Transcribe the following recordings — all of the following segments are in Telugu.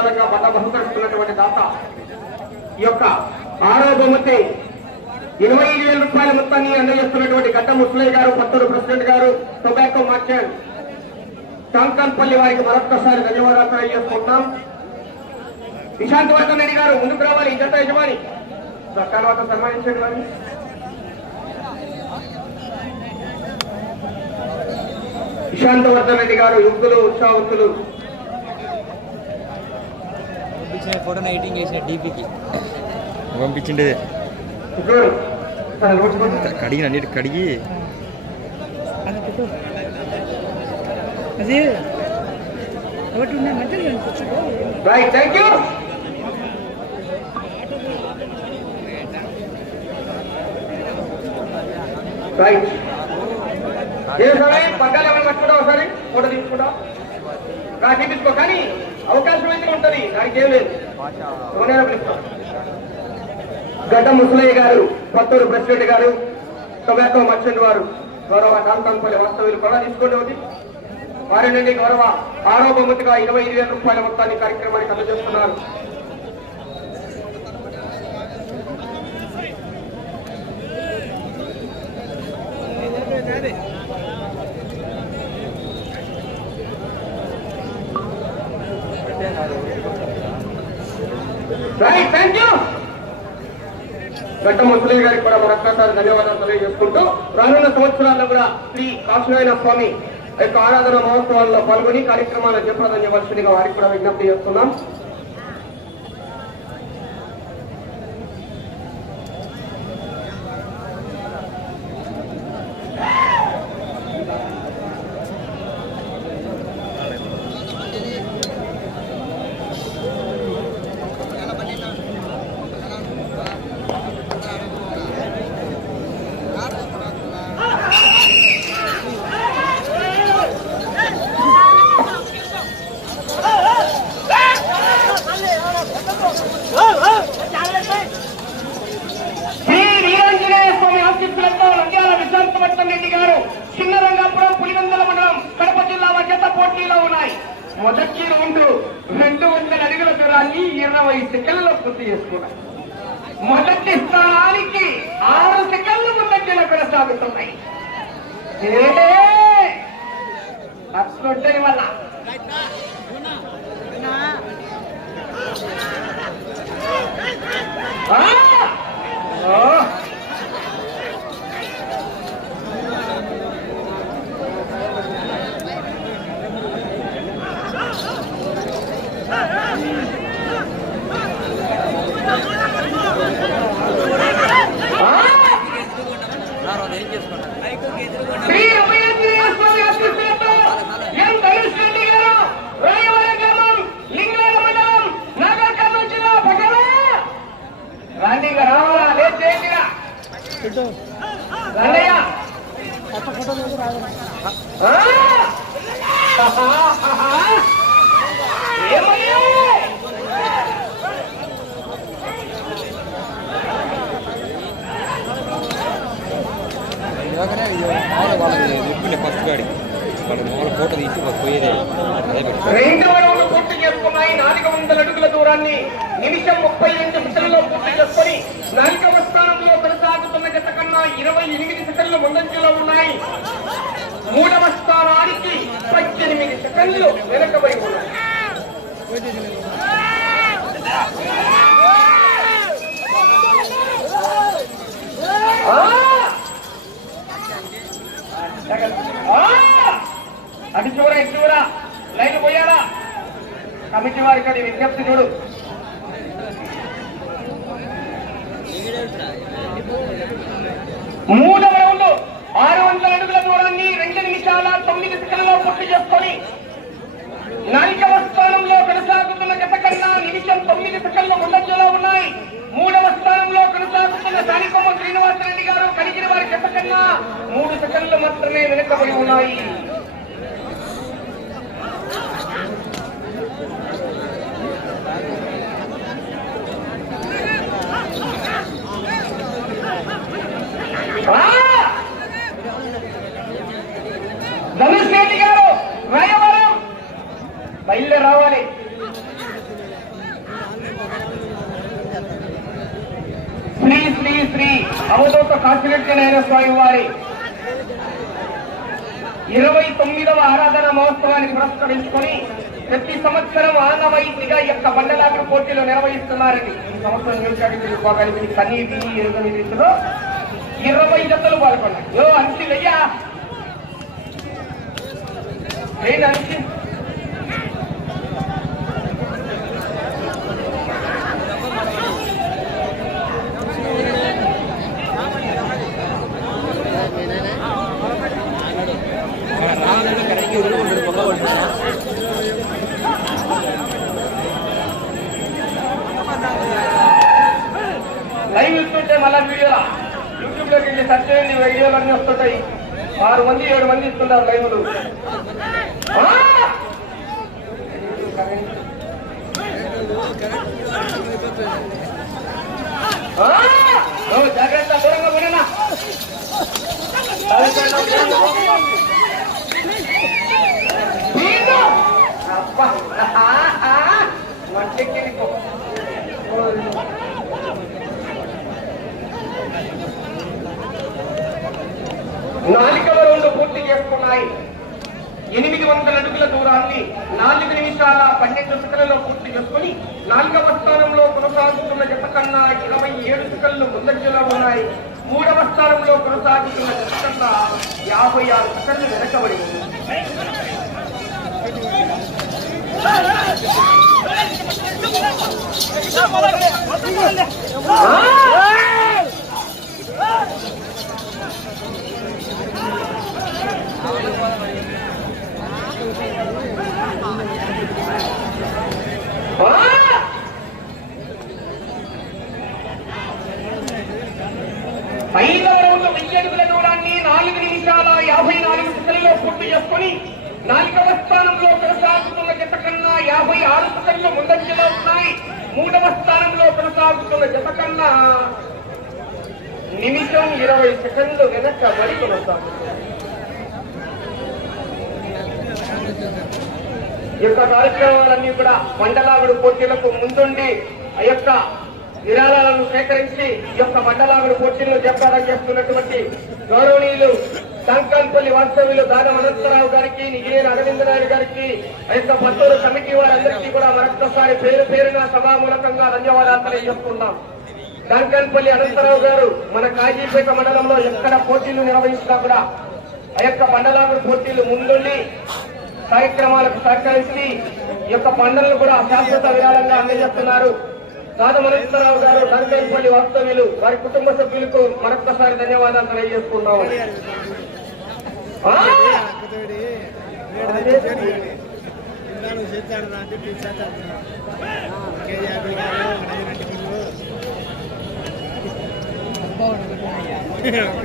విధాలుగా మన బహుకరిస్తున్నటువంటి దాత ఈ యొక్క ఆరో బహుమతి ఇరవై ఐదు వేల రూపాయల మొత్తాన్ని అందజేస్తున్నటువంటి గడ్డ ముసలయ్య గారు పత్తూరు ప్రెసిడెంట్ గారు టొబాకో మార్చెంట్ చాంకాన్పల్లి వారికి మరొక్కసారి ధన్యవాదాలు తెలియజేసుకుంటున్నాం విశాంత్ వర్ధన్ రెడ్డి గారు ముందుకు రావాలి ఈ జత యజమాని. తర్వాత సన్మానించండి వారిని. విశాంత్ వర్ధన్ రెడ్డి గారు యుక్తులు ఉత్సాహవంతులు ఫోటోని ఎడిటింగ్ చేసిన డీపీకి. పంపించిండే. ఇప్పుడు సార్ నోట్స్ కడిగిన అన్నిటి కడిగి. అది ఒకటి ఉన్నాయి థ్యాంక్ యూ రైట్ ఏ సరే? ఏమైనా పట్టుకుంటావు ఒకసారి? ఫోటో తీసుకుంటావు? రా తీసుకో కానీ అవకాశం అయితే ఉంటుంది? దానికి ఏం లేదు. గడ్డ ముసలయ్య గారు పత్తూరు ప్రెసిడెంట్ గారు టొబాకో మర్చెంట్ వారు గౌరవ నాలుగు వాస్తవ్యులు కూడా తీసుకోండి ఒకటి. వారి నుండి గౌరవ ఆరో ఇరవై ఐదు వేల రూపాయల మొత్తాన్ని కార్యక్రమానికి అందజేస్తున్నారు. రైట్ థ్యాంక్ యూ గడ్డ గారికి కూడా మరొక్కసారి ధన్యవాదాలు తెలియజేసుకుంటూ రానున్న సంవత్సరాల్లో కూడా శ్రీ కాశీనారాయణ స్వామి యొక్క ఆరాధన మహోత్సవాల్లో పాల్గొని కార్యక్రమాలను జయప్రదం వారికి కూడా విజ్ఞప్తి చేస్తున్నాం శ్రీ వీరాంజనేయ స్వామి ఆశీస్సులతో నంద్యాల విశాంతవర్ధన్ రెడ్డి గారు చిన్న రంగాపురం పులివందల మండలం కడప జిల్లా జత పోటీలో ఉన్నాయి మొదటి రౌండ్ రెండు వందల అడుగుల దూరాన్ని ఇరవై సెకండ్లో పూర్తి చేసుకున్నారు మొదటి స్థానానికి ఆరు సెకండ్లు ముందంజలో కొనసాగుతున్నాయి ఏ! అట్లుంటది వల్ల Oh! ఓ! ఆ! ఏం చేసుకున్నాను శ్రీ అభయాంజనేయ స్వామి ఆశీస్సులతో ఎం ధనుష్ రెడ్డి గారు రాయవరం గ్రామం లింగాల మండలం నాగర్ కర్నూలు జిల్లా పక్కన రండి ఇంకా రావాలా లేదు చేయండిరా రండయ్య ఆ! ఆహాహాహా. ఫస్ట్ గాడి. వాళ్ళు మామూలు ఫోటో తీసి పోయేదే. రెండు పూర్తి చేసుకున్నాయి. నాలుగు వందల అడుగుల దూరాన్ని నిమిషం ముప్పై రెండు సెకండ్లలో పూర్తి చేసుకొని కొనసాగుతున్న కన్నా ఇరవై ఎనిమిది సెకండ్లు ముందంజలో ఉన్నాయి. మూడవ స్థానానికి పద్దెనిమిది సెకండ్లు వెనకబడి ఉన్నాయి. ఆ! అటు చివర ఇటు లైన్ పోయాలా కమిటీ వారికి అది విజ్ఞప్తి చూడు. మాటలు మాత్రమే వెనుకబడి ఉన్నాయి. ధనుష్ రెడ్డి గారు రాయవరం! బయలుదేరి రావాలి. శ్రీ శ్రీ శ్రీ అవధూత కాశీరెడ్డి నారాయణ స్వామి వారి ఇరవై తొమ్మిదవ ఆరాధన మహోత్సవాన్ని పురస్కరించుకొని ప్రతి సంవత్సరం ఆనవాయితీగా యొక్క బండలాటల పోటీలు నిర్వహిస్తున్నారని ఈ సంవత్సరం నిమిషానికి విభాగానికి కనీ ఇరవై రీతిలో ఇరవై జతలు పాల్గొన్నారు యో అంచి వెయ్యా. ఏంటి అంచి లైవ్ ఇస్తుంటే మళ్ళా వీడియోలా? యూట్యూబ్లోకి వెళ్ళి సెర్చ్ చేయండి వీడియోలు అన్ని వస్తుంటాయి. ఆరు మంది ఏడు మంది ఇస్తున్నారు లైవ్లు. జాగ్రత్త దూరంగా పోయినా నాలుగవ రెండు పూర్తి చేసుకున్నాయి ఎనిమిది వందల అడుగుల దూరాన్ని నాలుగు నిమిషాల పన్నెండు సెకండ్లలో పూర్తి చేసుకుని నాలుగవ స్థానంలో కొనసాగుతున్న జత కన్నా ఇరవై ఏడు సెకండ్లు ముందంజలో ఉన్నాయి. మూడవ స్థానంలో కొనసాగుతున్న జత కన్నా యాభై ఆరు సెకండ్లు వెనకబడి ఉంది ఆ! ఐదవ దూరాన్ని నాలుగు నిమిషాల యాభై నాలుగు సెకండ్లో పూర్తి చేసుకుని నాలుగవ స్థానంలో కొనసాగుతున్న యాభై ఆరు సెకండ్లు ముందంజలో ఉన్నాయి. మూడవ స్థానంలో కొనసాగుతున్న జత కన్నా నిమిషం ఇరవై సెకండ్లు వెనక బడి కొనసాగుతుంది. ఈ యొక్క కార్యక్రమాలన్నీ కూడా మండలాగుడు పోటీలకు ముందుండి ఆ యొక్క విరాళాలను సేకరించి ఈ యొక్క మండలాగుడు పోటీలను జరపాలని చేస్తున్నటువంటి గౌరవనీయులు సంకల్పల్లి వాస్తవ్యులు దాన అనంతరావు గారికి నిగిరేన అరవిందనాయుడు గారికి ఆ యొక్క పత్తూరు కమిటీ వారందరికీ కూడా మరొక్కసారి పేరు పేరున సభామూలకంగా ధన్యవాదాలు తెలియజేస్తున్నాం. డంకన్పల్లి అనంతరావు గారు మన కాజీపేట మండలంలో ఎక్కడ పోటీలు నిర్వహించినా కూడా ఆ యొక్క మండలాగుడు పోటీలు ముందుండి కార్యక్రమాలకు సహకరించి ఈ యొక్క పండుగలు కూడా శాశ్వత విరాళంగా అందజేస్తున్నారు. గాదమనంతరావు గారు డంకన్పల్లి వాస్తవ్యులు వారి కుటుంబ సభ్యులకు మరొక్కసారి ధన్యవాదాలు తెలియజేస్తున్నాము ఆ! పని రాయవరం!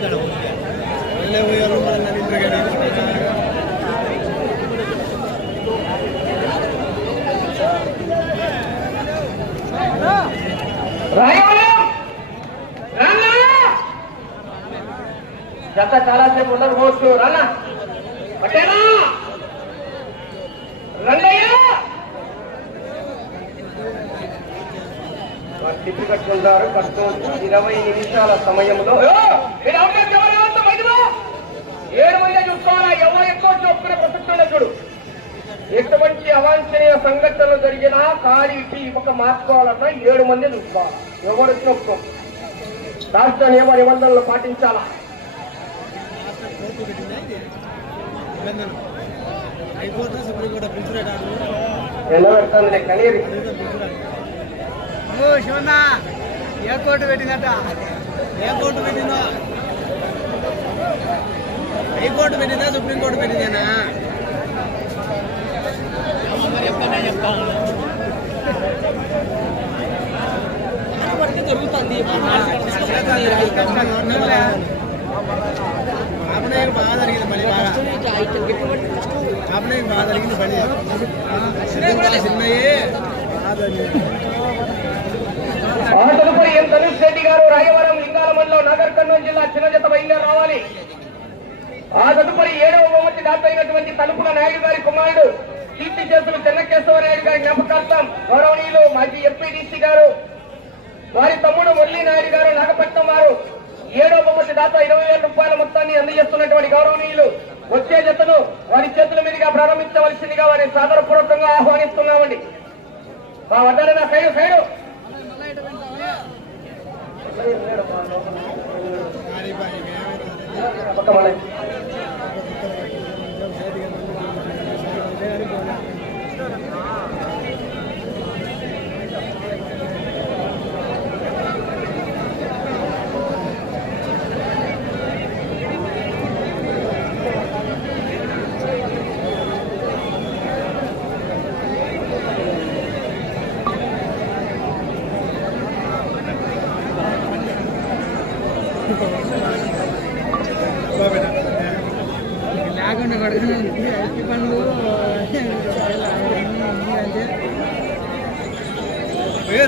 రానా! జత చాలాసేపు ఉండకపోవచ్చు రానా పట్టేనా రంగయ్య తిప్పి కట్టుకుంటారు కష్టం ఇరవై నిమిషాల సమయంలో ఓ! మీరు అవకాశం ఎవరు ఎవరితో బయటకు రా! ఏడు మంది చూసుకోవాలా? ఎవరు ఎక్కువ చూసుకునే ప్రసక్తి చూడు. ఎటువంటి అవాంఛనీయ సంఘటనలు జరిగినా కాడి ఇట్టి ఒక మార్చుకోవాలన్నా ఏడు మంది చూసుకోవాలి? ఎవరు వచ్చినప్పుడు రాష్ట్ర నియమ నిబంధనలు పాటించాలా? ఏ కోర్టు పెట్టిందట? ఏ కోర్టు పెట్టిందో? హైకోర్టు పెట్టిందా సుప్రీంకోర్టు పెట్టిందేనా? జరుగుతుంది ఆపనయ్యకు బాగా జరిగింది పని బాగా. బాగా జరిగింది తదుపరి ఎం ధనుష్ రెడ్డి గారు రాయవరం లింగాల మండలం నాగర్ కర్నూలు జిల్లా చిన్న జత బయలుదేరి రావాలి. ఆ తదుపరి ఏడవ బహుమతి దాతైనటువంటి తలుపుల నాయుడు గారి కుమారుడు కీర్తి చేతులు చెన్నకేశవనాయుడు గారి జ్ఞాపకార్థం గౌరవనీయులు మాజీ ఎంపీడీసీ గారు వారి తమ్ముడు మురళీ నాయుడు గారు నాగపట్నం వారు ఏడో బహుమతి దాత ఇరవై వేల రూపాయల మొత్తాన్ని అందజేస్తున్నటువంటి గౌరవనీయులు వచ్చే జతను వారి చేతుల మీదుగా ప్రారంభించవలసిందిగా వారిని సాదరపూర్వకంగా ఆహ్వానిస్తున్నామండి. మా వద్ద నా సైడు సైడు. పక్క Yeah, I didn't go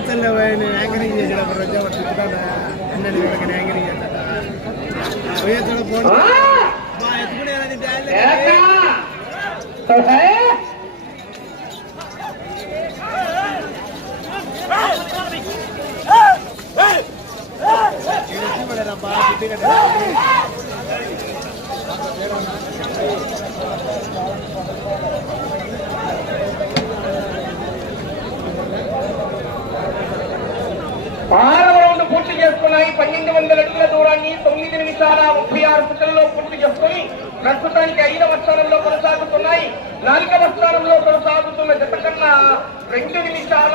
పోయొచ్చలే పోయి నేను యాంకరింగ్ చేసేటప్పుడు వచ్చా తిప్పుతాను అన్నది వీళ్ళకి యాంకరింగ్ చేస్తాను పోయొచ్చడం ఫోన్ ఆ! బా ఆరవ రౌండ్ పూర్తి చేసుకున్నాయి. పన్నెండు వందల అడుగుల దూరాన్ని తొమ్మిది నిమిషాల ముప్పై ఆరు సెకండ్లో పూర్తి చేసుకుని ప్రస్తుతానికి ఐదవ స్థానంలో కొనసాగుతున్నాయి. నాలుగవ స్థానంలో కొనసాగుతున్న జత కన్నా రెండు నిమిషాల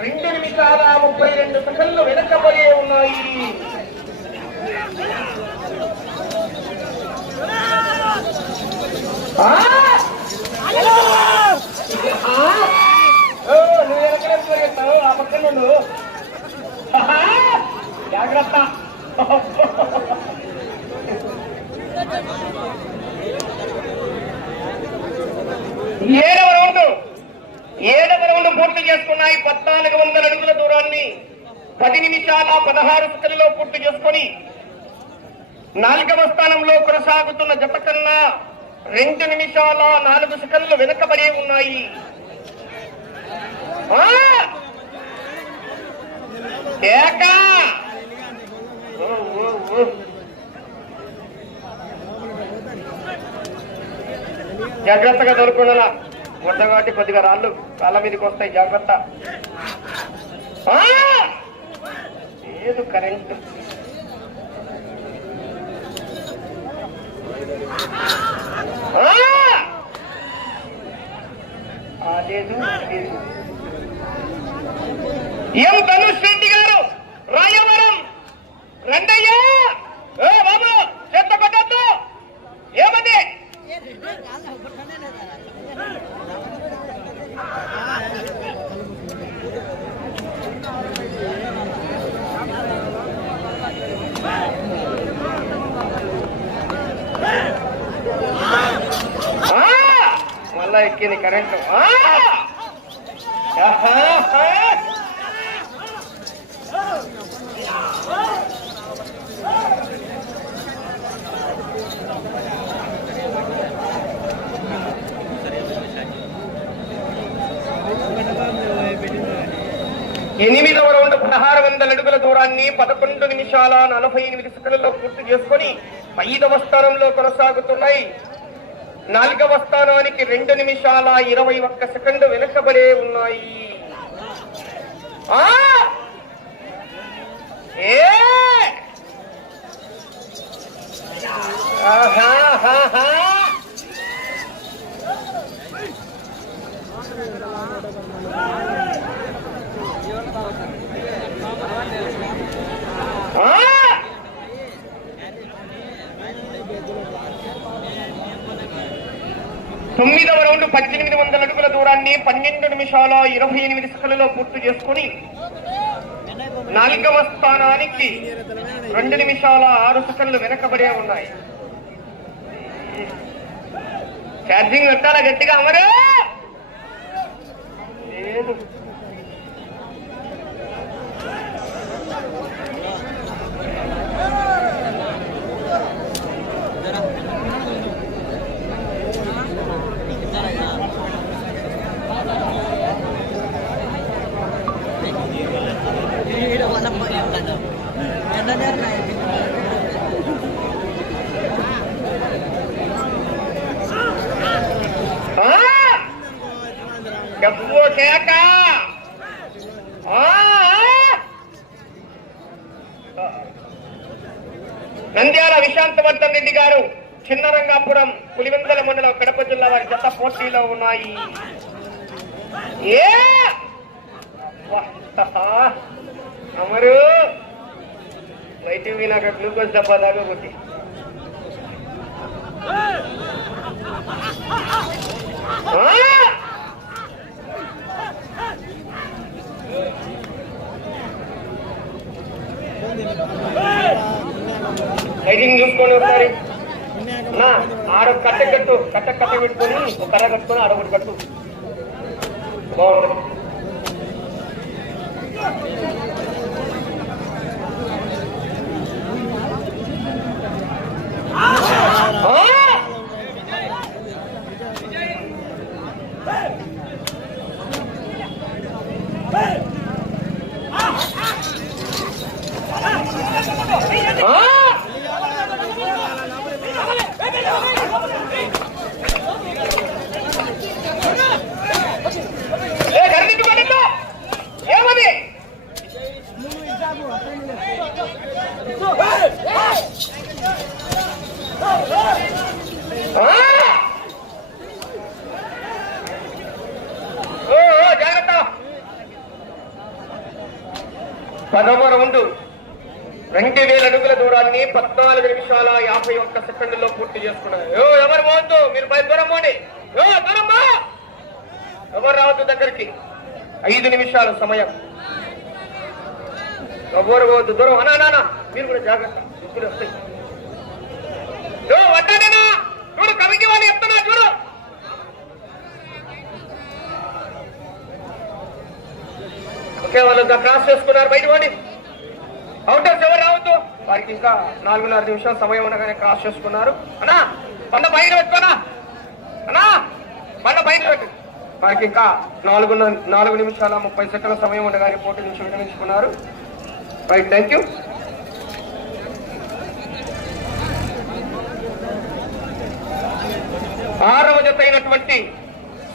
రెండు నిమిషాల ముప్పై రెండు సెకండ్లు వెనకబడే ఉన్నాయి. నువ్వు ఆ పక్కన ఆహా! జాగ్రత్త. ఏడవ రౌండ్. ఏడవ రౌండ్ పూర్తి చేసుకున్నాయి పద్నాలుగు వందల అడుగుల దూరాన్ని పది నిమిషాల పదహారు సెకండ్లో పూర్తి చేసుకుని నాలుగవ స్థానంలో కొనసాగుతున్న జత కన్నా రెండు నిమిషాల నాలుగు సెకండ్లు వెనుకబడి ఉన్నాయి. ఆ! ఏకా జాగ్రత్తగా తోలుకున్నా గుడ్డ కాబట్టి కొద్దిగా రాళ్ళు కాళ్ళ మీదకి వస్తాయి జాగ్రత్త. లేదు కరెంట్. లేదు ఏం ఎం ధనుష్ రెడ్డి గారు రాయవరం రండయ్యా ఏ బాబు చెత్త కొట్టద్దు! ఏమది మళ్ళా ఎక్కింది కరెంటు. ఆహా! ఎనిమిదవ రౌండ్ పదహారు వందల అడుగుల దూరాన్ని పదకొండు నిమిషాల నలభై ఎనిమిది సెకండ్లలో పూర్తి చేసుకొని ఐదవ స్థానంలో కొనసాగుతున్నాయి. నాలుగవ స్థానానికి రెండు నిమిషాల ఇరవై ఒక్క సెకండ్ వెనుకబడే ఉన్నాయి. ఏ! ఆహాహాహా! ఆ! తొమ్మిదవ రౌండ్ పద్దెనిమిది వందల అడుగుల దూరాన్ని పన్నెండు నిమిషాల ఇరవై ఎనిమిది సెకండ్లలో పూర్తి చేసుకుని నాలుగవ స్థానానికి రెండు నిమిషాల ఆరు సెకండ్లు వెనకబడే ఉన్నాయి. ఛార్జింగ్ పెట్టాలా గట్టిగా? అమరే లేదు ఆ! డబ్బు కేక! నంద్యాల విశాంతవర్ధన్ రెడ్డి గారు చిన్నరంగాపురం పులివెందల మండలం కడప జిల్లా వారి జత పోటీలో ఉన్నాయి. ఏ? అమరు! బయటికి నాకు గ్లూకోజ్ డబ్బా దాకా కొట్టి ఆ! లైటింగ్ చూసుకోండి ఒకసారి. ఆడ కట్ట కట్టు కట్ట కట్ట పెట్టుకొని ఒక కర్ర కట్టుకొని ఆడ ఒకటి కట్టు. బాగుంటుంది ఆ! ఆ! ఏ గర్నిట్టు గర్నిట్టు ఏమది ఆ! ఓ ఓ, జాగ్రత్త పదవ రౌండ్ రెండు వేల అడుగుల దూరాన్ని పద్నాలుగు నిమిషాల యాభై ఒక్క సెకండ్లో పూర్తి చేసుకున్నారు ఓ ఎవరు పోవద్దు మీరు పై దూరం పోండి ఓ దూరం పో. ఎవరు దగ్గరికి. ఐదు నిమిషాల సమయం. ఎవరు దూరం? అనా నానా మీరు కూడా జాగ్రత్త. దుక్కులు వస్తాయి ఓ వడ్డానేనా చూడు కమిటీ వాళ్ళు చెప్తున్నా చూడు. ఓకే వాళ్ళు క్రాస్ చేసుకున్నారు బయట పోండి. అవుటర్స్ ఎవరు రావద్దు? వారికి ఇంకా నాలుగున్నర నిమిషాలు సమయం ఉండగానే క్రాస్ చేసుకున్నారు. అన్నా బండ బయట పెట్టుకోనా అన్నా బండ బయట పెట్టు. వారికి ఇంకా నాలుగు నాలుగు నిమిషాల ముప్పై సెకండ్ల సమయం ఉండగానే పోటీ నుంచి విరమించుకున్నారు. రైట్ థ్యాంక్ యూ ఆరవ జతైనటువంటి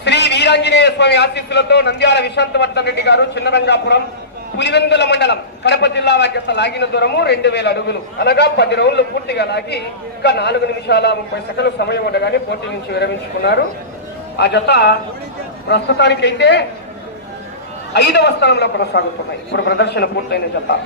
శ్రీ వీరాంజనేయ స్వామి ఆశీస్సులతో నంద్యాల విశాంతవర్ధన్ రెడ్డి గారు చిన్నరంగాపురం పులివెందుల మండలం కడప జిల్లా వాక్యత లాగిన దూరము రెండు వేల అడుగులు. అనగా పది రౌండ్లు పూర్తిగా లాగి ఇంకా నాలుగు నిమిషాల ముప్పై సెకండ్ల సమయం ఉండగానే పోటీ నుంచి విరమించుకున్నారు. ఆ జత ప్రస్తుతానికైతే ఐదవ స్థానంలో కొనసాగుతున్నాయి. ఇప్పుడు ప్రదర్శన పూర్తయిన చెప్తారు